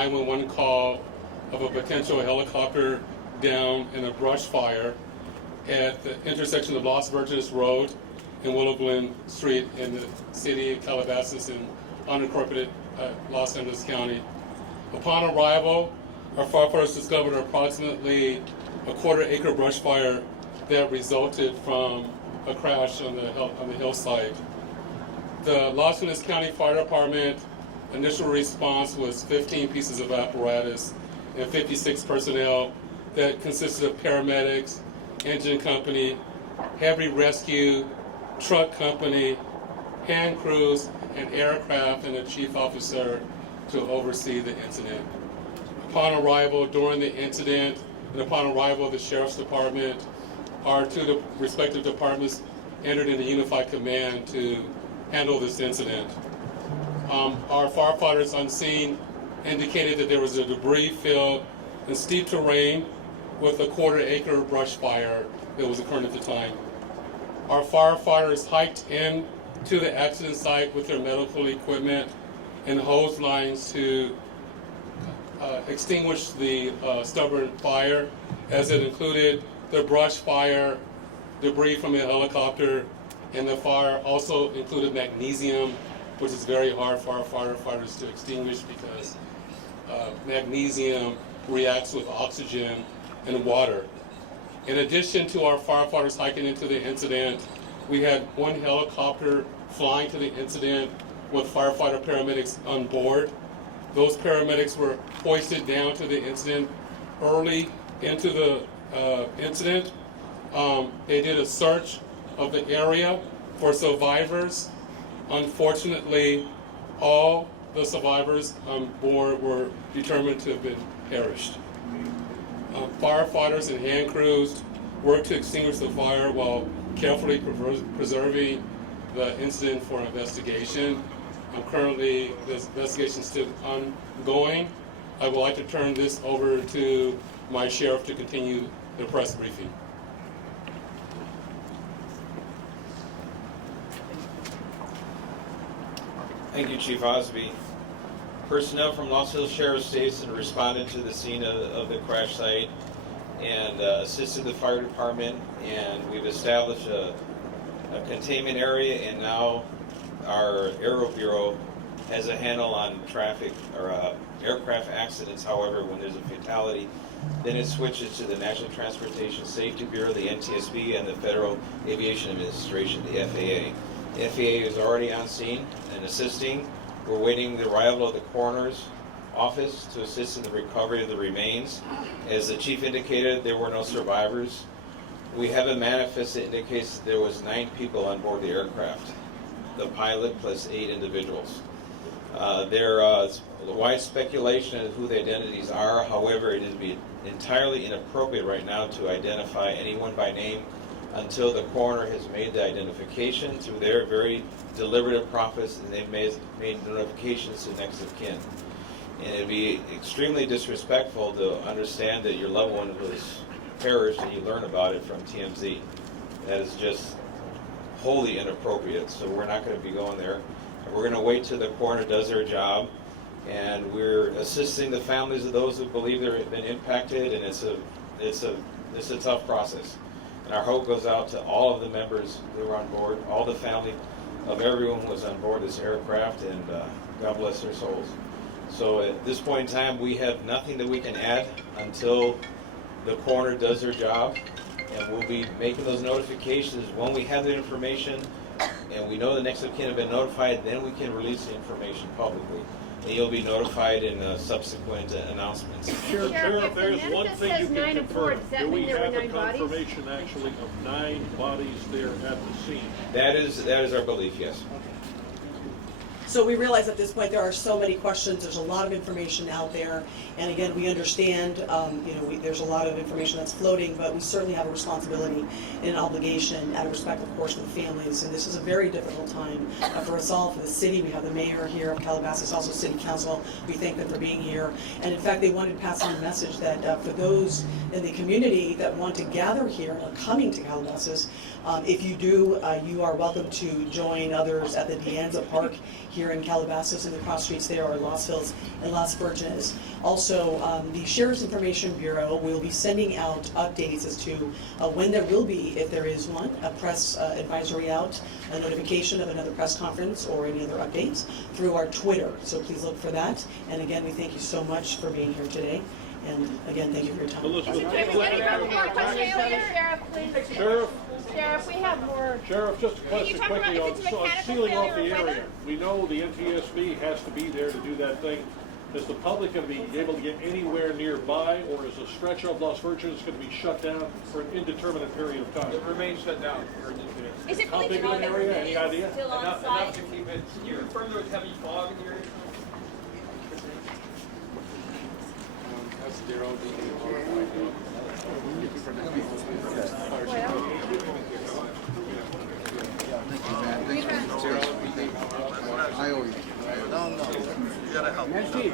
911 call of a potential helicopter down in a brush fire at the intersection of Los Virgenes Road and Willow Glen Street in the city of Calabasas in unincorporated Los Angeles County. Upon arrival, our firefighters discovered approximately a quarter-acre brush fire that resulted from a crash on the hillside. The Los Angeles County Fire Department initial response was 15 pieces of apparatus and 56 personnel that consisted of paramedics, engine company, heavy rescue, truck company, hand crews, and aircraft, and a chief officer to oversee the incident. Upon arrival, during the incident, and upon arrival of the Sheriff's Department, our two respective departments entered into unified command to handle this incident. Our firefighters on scene indicated that there was a debris field and steep terrain with a quarter-acre brush fire that was occurring at the time. Our firefighters hiked in to the accident site with their medical equipment and hose lines to extinguish the stubborn fire, as it included the brush fire, debris from a helicopter, and the fire also included magnesium, which is very hard for our firefighters to extinguish because magnesium reacts with oxygen and water. In addition to our firefighters hiking into the incident, we had one helicopter flying to the incident with firefighter paramedics on board. Those paramedics were hoisted down to the incident early into the incident. They did a search of the area for survivors. Unfortunately, all the survivors on board were determined to have been perished. Firefighters and hand crews worked to extinguish the fire while carefully preserving the incident for investigation. Currently, this investigation is still ongoing. I would like to turn this over to my sheriff to continue the press briefing. Thank you, Chief Osby. Personnel from Los Angeles Sheriff's Station responded to the scene of the crash site and assisted the fire department, and we've established a containment area, and now our Aero Bureau has a handle on traffic or aircraft accidents. However, when there's a fatality, then it switches to the National Transportation Safety Bureau, the NTSB, and the Federal Aviation Administration, the FAA. The FAA is already on scene and assisting. We're waiting the arrival of the coroner's office to assist in the recovery of the remains. As the chief indicated, there were no survivors. We have a manifest that indicates that there was 9 people on board the aircraft, the pilot plus 8 individuals. There is wide speculation as to who the identities are. However, it would be entirely inappropriate right now to identify anyone by name until the coroner has made the identification through their very deliberative process, and they've made notifications to next of kin. And it'd be extremely disrespectful to understand that your loved one was perished and you learn about it from TMZ. That is just wholly inappropriate, so we're not going to be going there. We're going to wait till the coroner does their job, and we're assisting the families of those who believe they've been impacted, and it's a tough process. And our hope goes out to all of the members who were on board, all the family of everyone who was on board this aircraft, and God bless their souls. So at this point in time, we have nothing that we can add until the coroner does their job, and we'll be making those notifications when we have the information and we know the next of kin have been notified. Then we can release the information publicly, and you'll be notified in subsequent announcements. Sheriff, there's one thing you can confirm. Do we have a confirmation actually of 9 bodies there at the scene? That is our belief, yes. So we realize at this point there are so many questions. There's a lot of information out there, and again, we understand. There's a lot of information that's floating, but we certainly have a responsibility and an obligation, out of respect, of course, for the families. And this is a very difficult time for us all, for the city. We have the mayor here of Calabasas, also city council. We thank them for being here, and in fact, they wanted to pass on a message that for those in the community that want to gather here or coming to Calabasas, if you do, you are welcome to join others at the Dianza Park here here in Calabasas and the cross streets there are Los Hills and Las Virgenes. Also, the Sheriff's Information Bureau will be sending out updates as to when there will be, if there is one, a press advisory out, a notification of another press conference or any other updates through our Twitter. So please look for that. And again, we thank you so much for being here today. And again, thank you for your time. Elizabeth, Sheriff, please. Sheriff, we have more. Sheriff, just a Can you question talk quickly about on if it's a mechanical sealing off the failure or area. weather? We know the NTSB has to be there to do that thing. Is the public going to be able to get anywhere nearby, or is a stretch of Las Virgenes going to be shut down for an indeterminate period of time? It remains shut down for an infinite. Is it How really big true of an that area? it Any is idea? still on Enough site? to keep it. Can you confirm there was heavy fog in the area? That's zero. I owe you. No, you gotta help me.